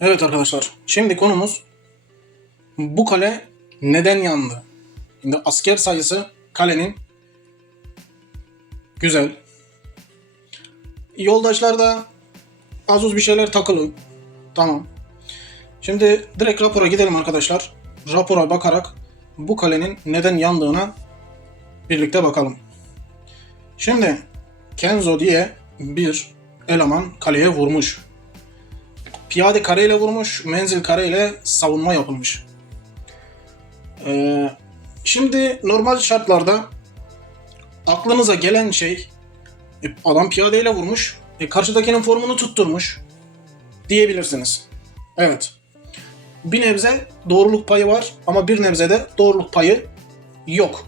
Evet arkadaşlar, şimdi konumuz bu kale neden yandı? Şimdi asker sayısı kalenin güzel. Yoldaşlar da az uz bir şeyler takılı. Tamam. Şimdi direkt rapora gidelim arkadaşlar. Rapora bakarak bu kalenin neden yandığına birlikte bakalım. Şimdi Kenzo diye bir eleman kaleye vurmuş. Piyade kareyle vurmuş, menzil kareyle savunma yapılmış. Şimdi normal şartlarda aklınıza gelen şey adam piyadeyle vurmuş, karşıdakinin formunu tutturmuş diyebilirsiniz. Evet. Bir nebze doğruluk payı var ama bir nebze de doğruluk payı yok.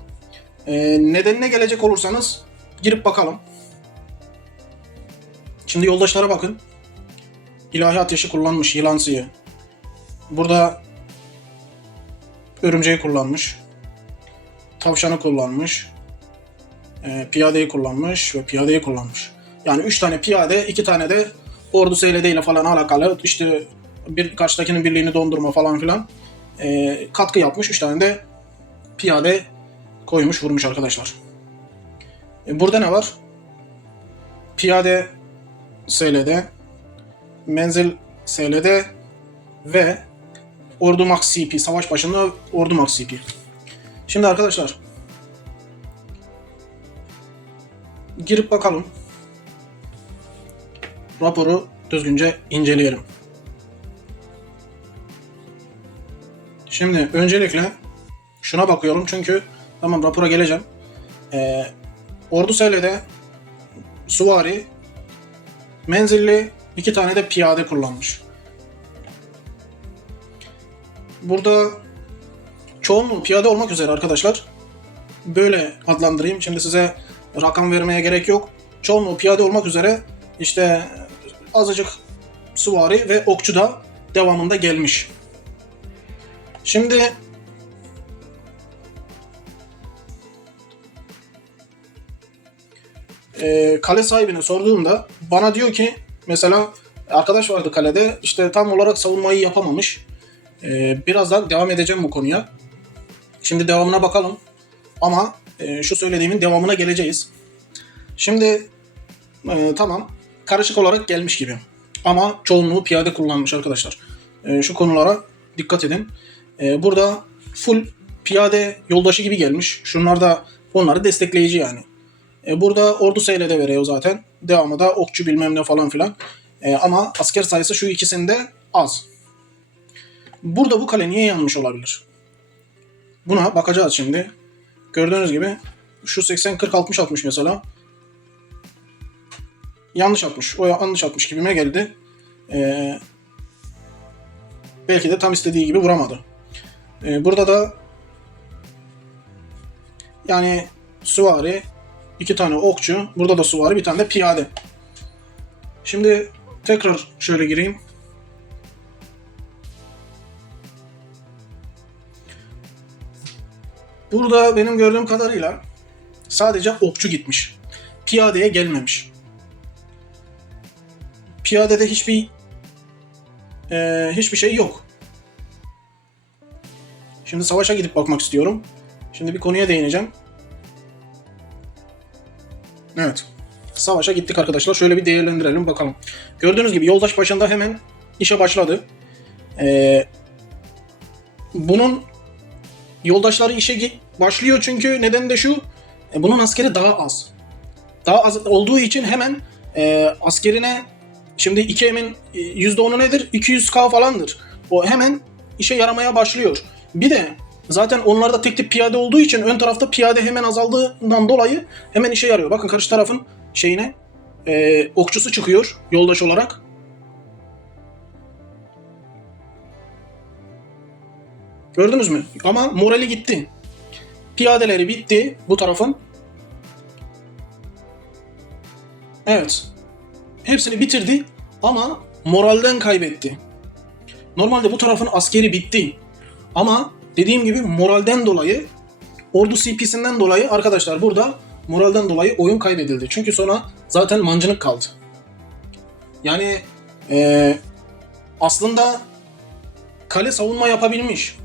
Nedenine gelecek olursanız girip bakalım. Şimdi yoldaşlara bakın. İlahi ateşi kullanmış, yılan sıyı. Burada örümceği kullanmış. Tavşanı kullanmış. Piyadeyi kullanmış ve piyadeyi kullanmış. Yani 3 tane piyade, 2 tane de ordu seyledeyle falan alakalı. İşte karşıdakinin birliğini dondurma falan filan katkı yapmış. 3 tane de piyade koymuş, vurmuş arkadaşlar. Burada ne var? Piyade SL'de, menzil SL'de ve ordu max CP. Savaş başında ordu max CP. Şimdi arkadaşlar girip bakalım. Raporu düzgünce inceleyelim. Şimdi öncelikle şuna bakıyorum çünkü tamam rapora geleceğim. Ordu SL'de süvari, menzilli 2 tane de piyade kullanmış. Burada çoğunluğu piyade olmak üzere arkadaşlar. Böyle adlandırayım. Şimdi size rakam vermeye gerek yok. Çoğunluğu piyade olmak üzere işte azıcık süvari ve okçu da devamında gelmiş. Şimdi kale sahibine sorduğumda bana diyor ki mesela arkadaş vardı kalede işte tam olarak savunmayı yapamamış. Birazdan devam edeceğim bu konuya. Şimdi devamına bakalım. Ama şu söylediğimin devamına geleceğiz. Şimdi tamam karışık olarak gelmiş gibi. Ama çoğunluğu piyade kullanmış arkadaşlar. Şu konulara dikkat edin. Burada full piyade yoldaşı gibi gelmiş. Şunlar da onları destekleyici yani. Burada ordu seyrede veriyor zaten. Devamı da okçu bilmem ne falan filan. Ama asker sayısı şu ikisinde az. Burada bu kale niye yanmış olabilir? Buna bakacağız şimdi. Gördüğünüz gibi şu 80-40-60 atmış mesela. Yanlış atmış. O yanlış atmış gibime geldi. Belki de tam istediği gibi vuramadı. Burada da yani süvari, 2 tane okçu. Burada da süvari, bir tane de piyade. Şimdi tekrar şöyle gireyim. Burada benim gördüğüm kadarıyla sadece okçu gitmiş. Piyadeye gelmemiş. Piyadede hiçbir şey yok. Şimdi savaşa gidip bakmak istiyorum. Şimdi bir konuya değineceğim. Evet. Savaşa gittik arkadaşlar. Şöyle bir değerlendirelim bakalım. Gördüğünüz gibi yoldaş başında hemen işe başladı. Bunun yoldaşları işe başlıyor çünkü neden de şu. Bunun askeri daha az. Daha az olduğu için hemen askerine şimdi 2M'in %10'u nedir? 200k falandır. O hemen işe yaramaya başlıyor. Bir de zaten onlarda tek tip piyade olduğu için ön tarafta piyade hemen azaldığından dolayı hemen işe yarıyor. Bakın karşı tarafın şeyine okçusu çıkıyor yoldaş olarak. Gördünüz mü? Ama morali gitti. Piyadeleri bitti bu tarafın. Evet. Hepsini bitirdi ama moralden kaybetti. Normalde bu tarafın askeri bitti. Ama dediğim gibi moralden dolayı, ordu CP'sinden dolayı arkadaşlar burada moralden dolayı oyun kaybedildi. Çünkü sonra zaten mancınık kaldı. Yani aslında kale savunma yapabilmiş.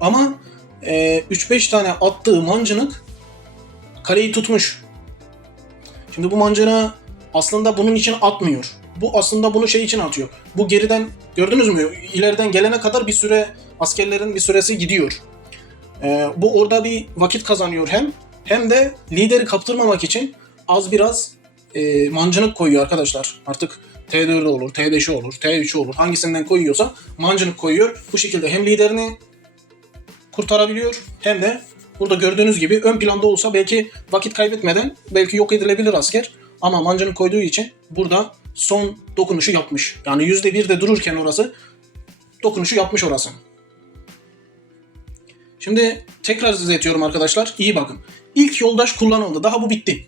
Ama 3-5 tane attığı mancınık kaleyi tutmuş. Şimdi bu mancınığı aslında bunun için atmıyor. Bu aslında bunu şey için atıyor. Bu geriden, gördünüz mü? İleriden gelene kadar bir süre, askerlerin bir süresi gidiyor. Bu orada bir vakit kazanıyor hem de lideri kaptırmamak için az biraz mancınık koyuyor arkadaşlar. Artık T4 olur, T5 olur, T3 olur. Hangisinden koyuyorsa mancınık koyuyor. Bu şekilde hem liderini kurtarabiliyor hem de burada gördüğünüz gibi ön planda olsa belki vakit kaybetmeden belki yok edilebilir asker. Ama mancınık koyduğu için burada son dokunuşu yapmış. Yani %1'de dururken orası dokunuşu yapmış orası. Şimdi tekrar izletiyorum arkadaşlar. İyi bakın. İlk yoldaş kullanıldı. Daha bu bitti.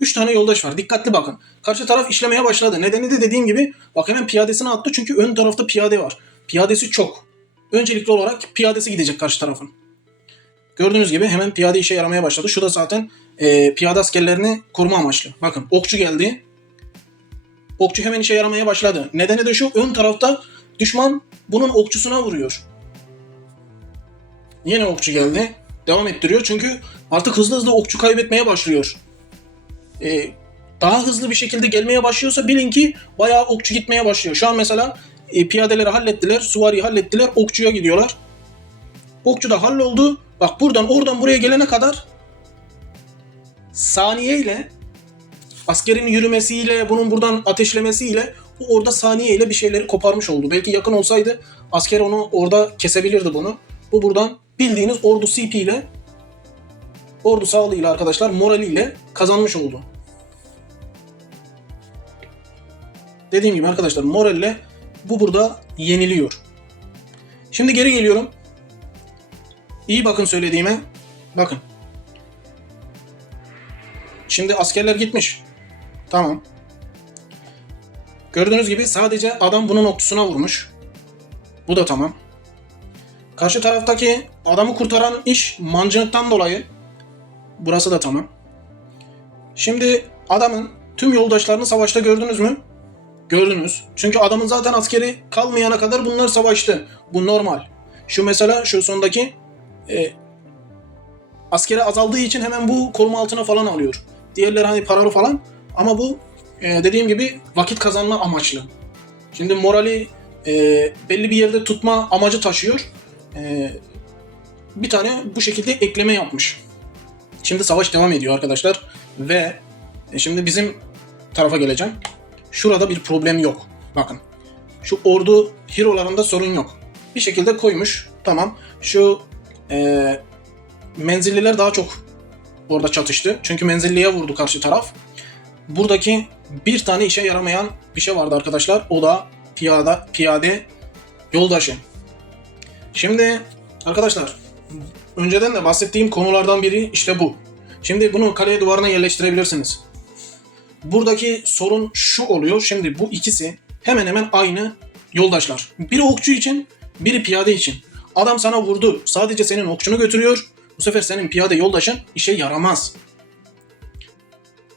3 tane yoldaş var. Dikkatli bakın. Karşı taraf işlemeye başladı. Nedeni de dediğim gibi bak hemen piyadesini attı. Çünkü ön tarafta piyade var. Piyadesi çok. Öncelikli olarak piyadesi gidecek karşı tarafın. Gördüğünüz gibi hemen piyade işe yaramaya başladı. Şu da zaten piyade askerlerini koruma amaçlı. Bakın okçu geldi. Okçu hemen işe yaramaya başladı. Nedeni de şu, ön tarafta düşman bunun okçusuna vuruyor. Yine okçu geldi. Devam ettiriyor çünkü artık hızlı hızlı okçu kaybetmeye başlıyor. Daha hızlı bir şekilde gelmeye başlıyorsa bilin ki bayağı okçu gitmeye başlıyor. Şu an mesela piyadeleri hallettiler, süvariyi hallettiler, okçuya gidiyorlar. Okçu da halloldu. Bak oradan buraya gelene kadar saniyeyle, askerin yürümesiyle, bunun buradan ateşlemesiyle orada saniyeyle bir şeyleri koparmış oldu. Belki yakın olsaydı asker onu orada kesebilirdi bunu. Bu buradan bildiğiniz ordu CP ile, ordu sağlığıyla arkadaşlar, moraliyle kazanmış oldu. Dediğim gibi arkadaşlar moralle bu burada yeniliyor. Şimdi geri geliyorum. İyi bakın söylediğime. Bakın. Şimdi askerler gitmiş. Tamam. Gördüğünüz gibi sadece adam bunun okçusuna vurmuş. Bu da tamam. Karşı taraftaki adamı kurtaran iş mancınıktan dolayı. Burası da tamam. Şimdi adamın tüm yoldaşlarını savaşta gördünüz mü? Gördünüz. Çünkü adamın zaten askeri kalmayana kadar bunlar savaştı. Bu normal. Şu mesela şu sondaki askeri azaldığı için hemen bu koruma altına falan alıyor. Diğerleri hani paralı falan. Ama bu dediğim gibi vakit kazanma amaçlı. Şimdi morali belli bir yerde tutma amacı taşıyor. Bir tane bu şekilde ekleme yapmış. Şimdi savaş devam ediyor arkadaşlar. Ve şimdi bizim tarafa geleceğim. Şurada bir problem yok. Bakın. Şu ordu hero'larında sorun yok. Bir şekilde koymuş. Tamam. Şu menzilliler daha çok orada çatıştı. Çünkü menzilliye vurdu karşı taraf. Buradaki bir tane işe yaramayan bir şey vardı arkadaşlar. O da piyade yoldaşı. Şimdi arkadaşlar önceden de bahsettiğim konulardan biri işte bu. Şimdi bunu kaleye duvarına yerleştirebilirsiniz. Buradaki sorun şu oluyor. Şimdi bu ikisi hemen hemen aynı yoldaşlar. Biri okçu için, biri piyade için. Adam sana vurdu. Sadece senin okçunu götürüyor. Bu sefer senin piyade yoldaşın işe yaramaz.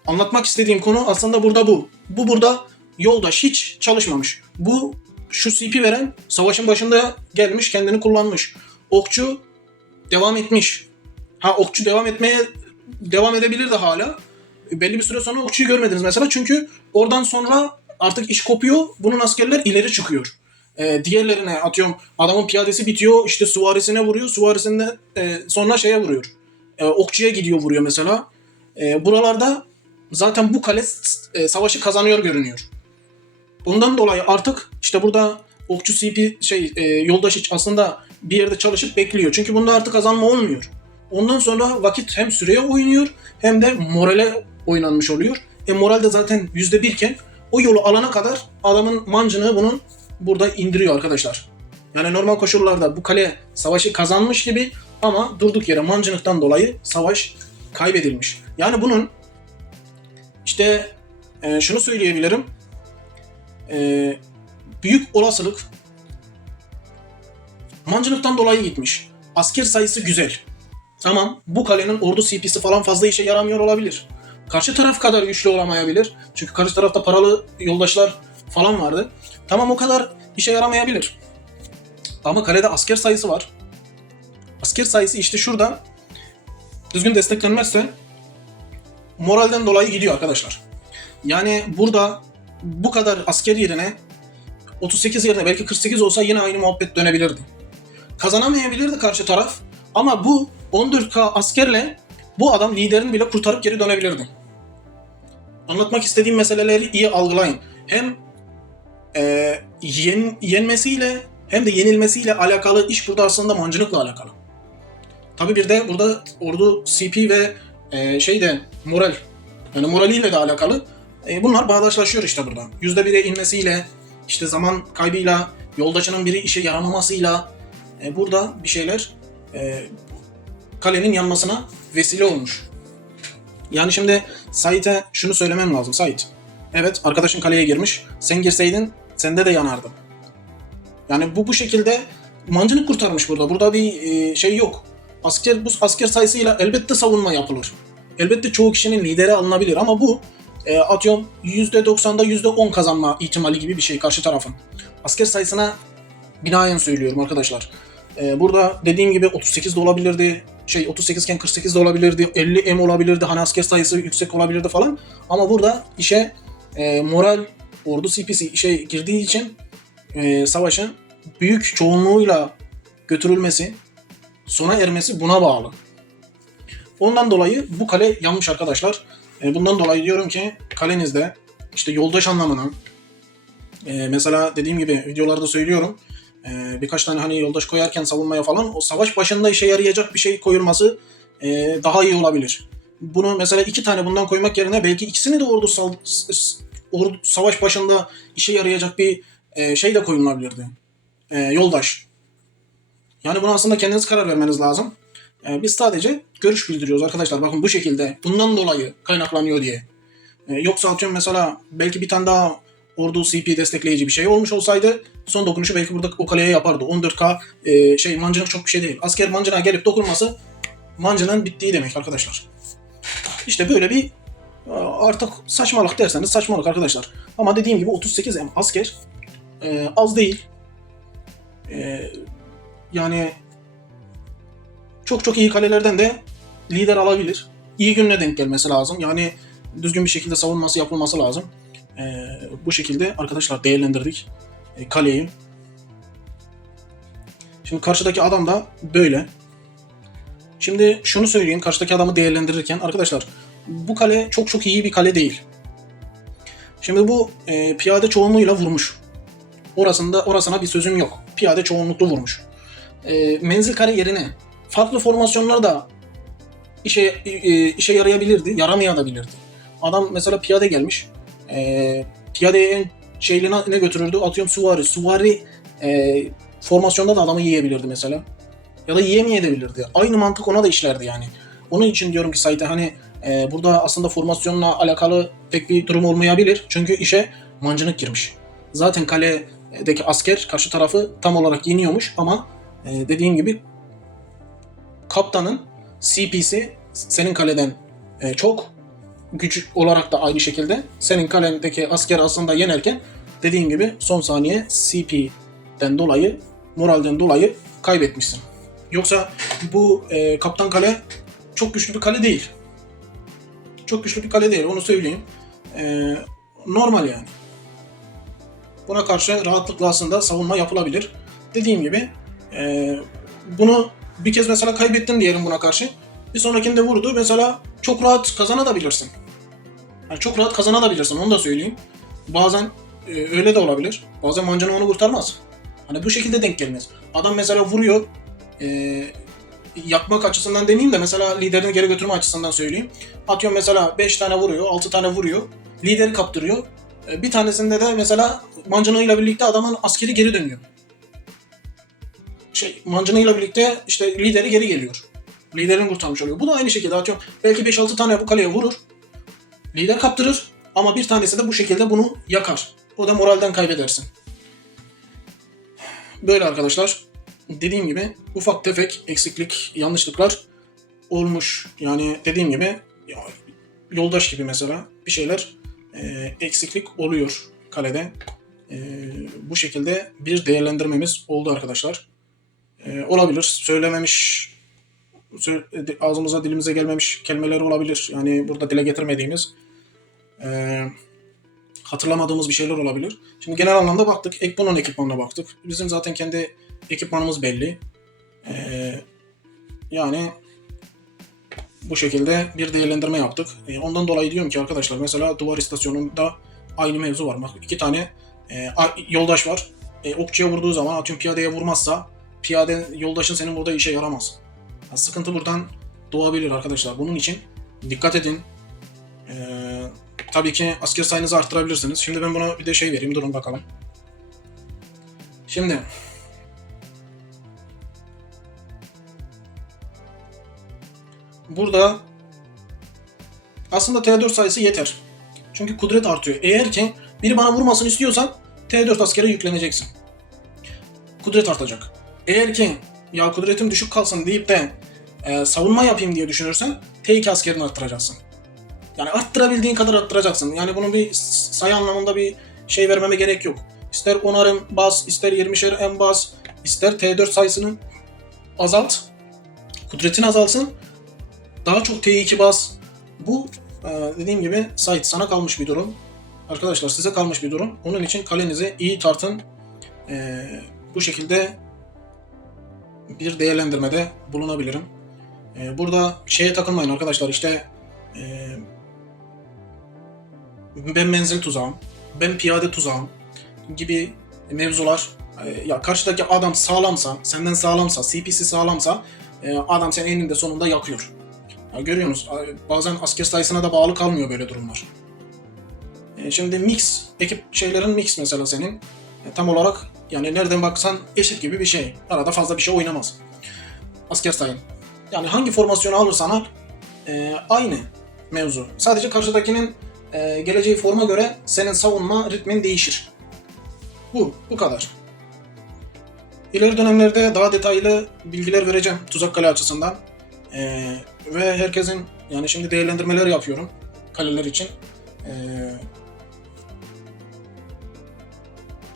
Anlatmak istediğim konu aslında burada bu. Bu burada yoldaş hiç çalışmamış. Bu şu CP veren savaşın başında gelmiş, kendini kullanmış. Okçu devam etmiş. Okçu devam edebilir de hala. Belli bir süre sonra okçuyu görmediniz mesela. Çünkü oradan sonra artık iş kopuyor. Bunun askerler ileri çıkıyor. Diğerlerine atıyorum adamın piyadesi bitiyor. İşte süvarisine vuruyor. Süvarisinde sonra şeye vuruyor. Okçuya gidiyor vuruyor mesela. Buralarda zaten bu kale savaşı kazanıyor görünüyor. Bundan dolayı artık işte burada okçu CP yoldaş hiç aslında bir yerde çalışıp bekliyor. Çünkü bunda artık kazanma olmuyor. Ondan sonra vakit hem süreye oynuyor hem de morale oynanmış oluyor. Moral de zaten %1 iken o yolu alana kadar adamın mancını bunun burada indiriyor arkadaşlar. Yani normal koşullarda bu kale savaşı kazanmış gibi ama durduk yere mancınıktan dolayı savaş kaybedilmiş. Yani bunun işte şunu söyleyebilirim. Büyük olasılık mancınıktan dolayı gitmiş. Asker sayısı güzel. Tamam, bu kalenin ordu CP'si falan fazla işe yaramıyor olabilir. Karşı taraf kadar güçlü olamayabilir. Çünkü karşı tarafta paralı yoldaşlar falan vardı. Tamam, o kadar işe yaramayabilir. Ama kalede asker sayısı var. Asker sayısı işte şurada düzgün desteklenmezse moralden dolayı gidiyor arkadaşlar. Yani burada bu kadar asker yerine 38 yerine belki 48 olsa yine aynı muhabbet dönebilirdi. Kazanamayabilirdi karşı taraf ama bu 14K askerle bu adam liderini bile kurtarıp geri dönebilirdi. Anlatmak istediğim meseleleri iyi algılayın. Hem yenmesiyle hem de yenilmesiyle alakalı iş burada aslında mancınıkla alakalı. Tabi bir de burada ordu CP ve moral. Yani moraliyle de alakalı. Bunlar bağdaşlaşıyor işte burada. %1'e inmesiyle, işte zaman kaybıyla, yoldaşının biri işe yaramamasıyla burada bir şeyler kalenin yanmasına vesile olmuş. Yani şimdi Sait'e şunu söylemem lazım. Sait, evet arkadaşın kaleye girmiş. Sen girseydin sende de yanardı. Yani bu şekilde mancınık kurtarmış burada. Burada bir şey yok. Bu asker sayısıyla elbette savunma yapılır. Elbette çoğu kişinin lideri alınabilir ama bu atıyorum %90'da %10 kazanma ihtimali gibi bir şey karşı tarafın. Asker sayısına binaen söylüyorum arkadaşlar. Burada dediğim gibi 38 de olabilirdi. 38 iken 48 de olabilirdi. 50 M olabilirdi. Hani asker sayısı yüksek olabilirdi falan. Ama burada işe moral, ordu CP'si işe girdiği için savaşın büyük çoğunluğuyla götürülmesi, sona ermesi buna bağlı. Ondan dolayı bu kale yanmış arkadaşlar. Bundan dolayı diyorum ki kalenizde işte yoldaş anlamına mesela dediğim gibi videolarda söylüyorum. Birkaç tane hani yoldaş koyarken savunmaya falan o savaş başında işe yarayacak bir şey koyulması daha iyi olabilir. Bunu mesela 2 tane bundan koymak yerine belki ikisini de savaş başında işe yarayacak bir şey de koyulabilirdi. Yoldaş. Yani buna aslında kendiniz karar vermeniz lazım. Biz sadece görüş bildiriyoruz arkadaşlar. Bakın bu şekilde bundan dolayı kaynaklanıyor diye. Yoksa atıyorum mesela belki bir tane daha ordu CP destekleyici bir şey olmuş olsaydı son dokunuşu belki burada o kaleye yapardı. 14K mancınık çok bir şey değil. Asker mancına gelip dokunması mancının bittiği demek arkadaşlar. İşte böyle bir artık saçmalık derseniz saçmalık arkadaşlar. Ama dediğim gibi 38 asker az değil. Yani çok iyi kalelerden de lider alabilir. İyi gününe denk gelmesi lazım. Yani düzgün bir şekilde savunması yapılması lazım. Bu şekilde arkadaşlar değerlendirdik kaleyi. Şimdi karşıdaki adam da böyle. Şimdi şunu söyleyeyim karşıdaki adamı değerlendirirken arkadaşlar bu kale çok iyi bir kale değil. Şimdi bu piyade çoğunluğuyla vurmuş. Orasına bir sözüm yok. Piyade çoğunluklu vurmuş. Menzil kare yerine farklı formasyonlar da işe yarayabilirdi, yaramayabilirdi. Adam mesela piyade gelmiş. Piyadeye en ne götürürdü? Atıyorum süvari. Süvari formasyonda da adamı yiyebilirdi mesela. Ya da yiyemeyebilirdi. Aynı mantık ona da işlerdi yani. Onun için diyorum ki Sait'e hani burada aslında formasyonla alakalı pek bir durum olmayabilir. Çünkü işe mancınık girmiş. Zaten kaledeki asker karşı tarafı tam olarak yeniyormuş ama dediğim gibi kaptanın CP'si senin kaleden çok, güç olarak da aynı şekilde senin kalendeki asker aslında yenerken dediğim gibi son saniye CP'den dolayı, moralden dolayı kaybetmişsin. Yoksa bu kaptan kale çok güçlü bir kale değil. Çok güçlü bir kale değil, onu söyleyeyim. Normal yani. Buna karşı rahatlıkla aslında savunma yapılabilir. Dediğim gibi bunu bir kez mesela kaybettin diyelim buna karşı. Bir sonrakinde vurdu. Mesela çok rahat kazanabilirsin. Yani çok rahat kazanabilirsin, onu da söyleyeyim. Bazen öyle de olabilir. Bazen mancana onu kurtarmaz. Hani bu şekilde denk gelmez. Adam mesela vuruyor. Yapmak açısından demeyeyim de mesela liderini geri götürme açısından söyleyeyim. Atıyorum mesela 5 tane vuruyor, 6 tane vuruyor. Lideri kaptırıyor. Bir tanesinde de mesela mancanayla birlikte adamın askeri geri dönüyor. Mancınıyla birlikte işte lideri geri geliyor. Liderini kurtarmış oluyor. Bu da aynı şekilde atıyorum. Belki 5-6 tane bu kaleye vurur. Lider kaptırır. Ama bir tanesi de bu şekilde bunu yakar. O da moralden kaybedersin. Böyle arkadaşlar. Dediğim gibi ufak tefek eksiklik, yanlışlıklar olmuş. Yani dediğim gibi yoldaş gibi mesela bir şeyler eksiklik oluyor kalede. Bu şekilde bir değerlendirmemiz oldu arkadaşlar. Olabilir. Söylememiş, ağzımıza dilimize gelmemiş kelimeler olabilir. Yani burada dile getirmediğimiz, hatırlamadığımız bir şeyler olabilir. Şimdi genel anlamda baktık. Ekpo'nun ekipmanına baktık. Bizim zaten kendi ekipmanımız belli. Yani bu şekilde bir değerlendirme yaptık. Ondan dolayı diyorum ki arkadaşlar, mesela duvar istasyonunda aynı mevzu var. Bak, 2 tane yoldaş var. Okçuya vurduğu zaman, atıyorum piyadeye vurmazsa, piyade yoldaşın senin burada işe yaramaz. Sıkıntı buradan doğabilir arkadaşlar. Bunun için dikkat edin. Tabii ki asker sayınızı arttırabilirsiniz. Şimdi ben buna bir de şey vereyim. Durun bakalım. Şimdi burada aslında T4 sayısı yeter. Çünkü kudret artıyor. Eğer ki biri bana vurmasını istiyorsan T4 askere yükleneceksin. Kudret artacak. Eğer ki ya kudretim düşük kalsın deyip de savunma yapayım diye düşünürsen T2 askerini arttıracaksın. Yani arttırabildiğin kadar arttıracaksın. Yani bunun bir sayı anlamında bir şey vermeme gerek yok. İster 10'ar bas, ister 20'şer en bas, ister T4 sayısını azalt. Kudretin azalsın. Daha çok T2 bas. Bu dediğim gibi Sait, sana kalmış bir durum. Arkadaşlar, size kalmış bir durum. Onun için kalenizi iyi tartın. Bu şekilde bir değerlendirmede bulunabilirim. Burada şeye takılmayın arkadaşlar, işte ben menzil tuzağım, ben piyade tuzağım gibi mevzular. Ya karşıdaki adam sağlamsa, senden sağlamsa, CP'si sağlamsa adam seni eninde sonunda yakıyor. Ya görüyorsunuz, bazen asker sayısına da bağlı kalmıyor böyle durumlar. Şimdi mix, ekip şeylerin mix mesela senin. Tam olarak yani nereden baksan eşit gibi bir şey. Arada fazla bir şey oynamaz. Asker sayın. Yani hangi formasyonu alırsan al aynı mevzu. Sadece karşıdakinin geleceği forma göre senin savunma ritmin değişir. Bu kadar. İleri dönemlerde daha detaylı bilgiler vereceğim tuzak kale açısından. Ve herkesin, yani şimdi değerlendirmeler yapıyorum kaleler için.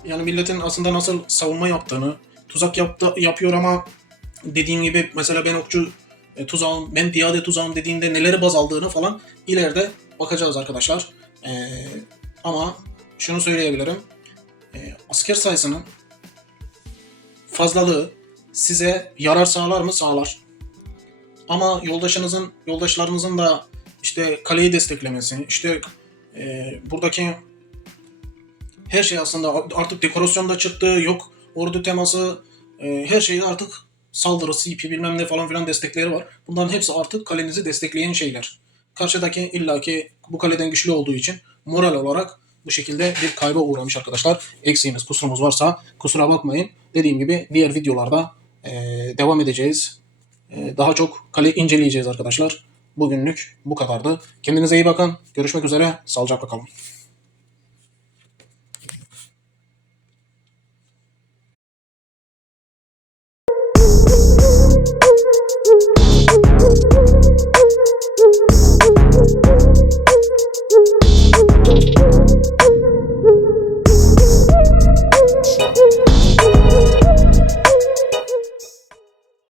Yani milletin aslında nasıl savunma yaptığını, tuzak yapıyor ama dediğim gibi mesela ben okçu tuzağım, ben piyade tuzağım dediğinde neleri baz aldığını falan ileride bakacağız arkadaşlar. Ama şunu söyleyebilirim. Asker sayısının fazlalığı size yarar sağlar mı? Sağlar. Ama yoldaşlarınızın da işte kaleyi desteklemesi, işte buradaki her şey aslında artık dekorasyonda çıktı, yok ordu teması, her şeyde artık saldırı, CP bilmem ne falan filan destekleri var. Bunların hepsi artık kalenizi destekleyen şeyler. Karşıdaki illaki bu kaleden güçlü olduğu için moral olarak bu şekilde bir kayba uğramış arkadaşlar. Eksiğimiz, kusurumuz varsa kusura bakmayın. Dediğim gibi diğer videolarda devam edeceğiz. Daha çok kale inceleyeceğiz arkadaşlar. Bugünlük bu kadardı. Kendinize iyi bakın. Görüşmek üzere. Sağlıcakla kalın.